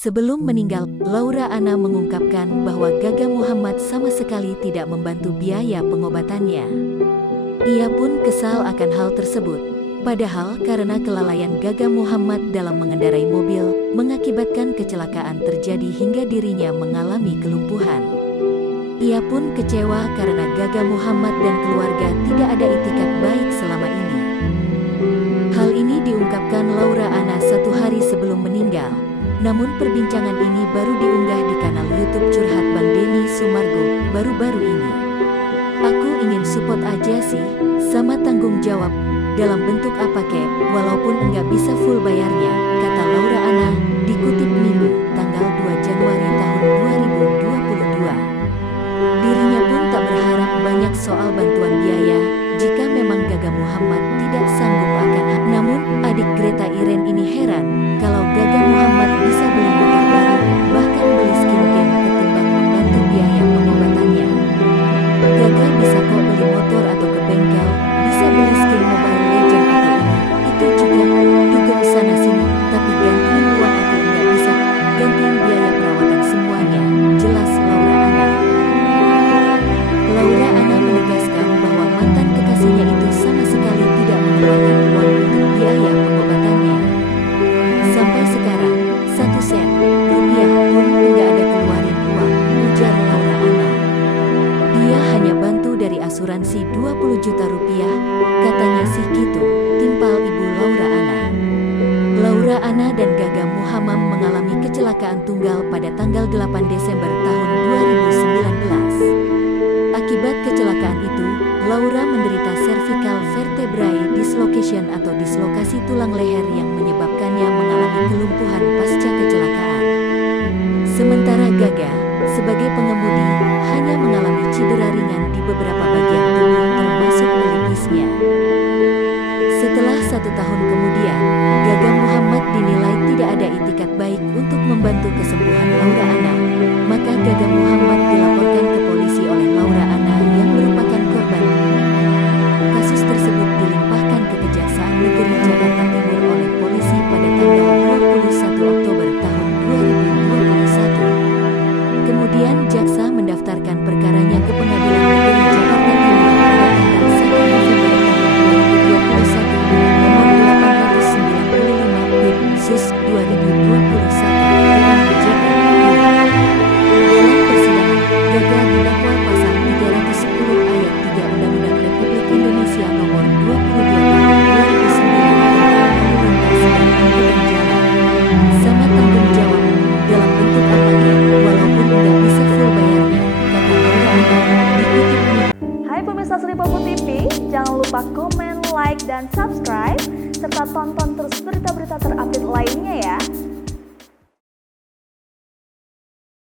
Sebelum meninggal, Laura Anna mengungkapkan bahwa Gaga Muhammad sama sekali tidak membantu biaya pengobatannya. Ia pun kesal akan hal tersebut. Padahal karena kelalaian Gaga Muhammad dalam mengendarai mobil, mengakibatkan kecelakaan terjadi hingga dirinya mengalami kelumpuhan. Ia pun kecewa karena Gaga Muhammad dan keluarga tidak ada itikat baik selama ini. Hal ini diungkapkan Laura Anna 1 hari sebelum meninggal. Namun perbincangan ini baru diunggah di kanal YouTube Curhat Bang Denny Sumargo baru-baru ini. Aku ingin support aja sih, sama tanggung jawab. Dalam bentuk apa kek, walaupun enggak bisa full bayarnya, kata Laura Anna, dikutip Minggu, tanggal 2 Januari tahun 2022. Dirinya pun tak berharap banyak soal bantuan biaya, jika memang Gaga Muhammad tidak sanggup akan hal. Namun, adik Greta Iren ini heran, kalau Gaga Muhammad bisa beli motor baru, bahkan beli skincare ketimbang membantu biaya pengobatannya. Gaga bisa kok beli motor atau ke bengkel, bisa beli skin Mobile Legend atau ini, itu juga, dugem sana sini, tapi gantiin uang aku nggak bisa, gantiin biaya perawatan semuanya, jelas Laura Anna. Laura Anna menegaskan bahwa mantan kekasihnya itu sama sekali tidak mengeluarkan uang untuk biaya pengobatannya. Sampai sekarang, 1 sen, rupiah pun enggak ada keluarin uang, ujar Laura Anna. Dia hanya bantu dari asuransi 20 juta rupiah, katanya sih gitu, timpal ibu Laura Anna. Laura Anna dan Gaga Muhammad mengalami kecelakaan tunggal pada tanggal 8 Desember tahun 2019. Akibat kecelakaan itu, Laura menderita cervical vertebrae dislocation atau dislokasi tulang leher yang menyebabkannya mengalami kelumpuhan pasca kecelakaan. Sementara Gaga, sebagai pengemudi, hanya mengalami cedera ringan di beberapa bagian tubuh termasuk pelipisnya. Setelah 1 tahun kemudian, Gaga Muhammad dinilai tidak ada itikat baik untuk membantu kesembuhan Laura Anna, maka Gaga Muhammad dilaporkan ke polisi oleh Laura Anna yang merupakan korban. Kasus tersebut dilimpahkan ke Kejaksaan Negeri Jakarta Timur oleh polisi pada tanggal 21 Oktober tahun 2021. Kemudian jaksa mendaftarkan perkaranya ke Pengadilan Negeri Jakarta Timur pada tanggal 1 November tahun 2021 dengan nomor 895 Sus 2021 dengan PJK. Dalam persidangan, Gaga didakwa pasal 310 ayat 3 Undang-Undang Republik Indonesia nomor 22 tahun 2009 tentang lalu lintas dan angkutan jalan. Sama tanggung jawab, dalam bentuk apapun, walaupun nggak bisa full bayarnya, kata Laura Anna, dikutip nih. Hai pemirsa Sri Popo TV, jangan lupa komen, like, dan subscribe, serta tonton terus berita-berita terupdate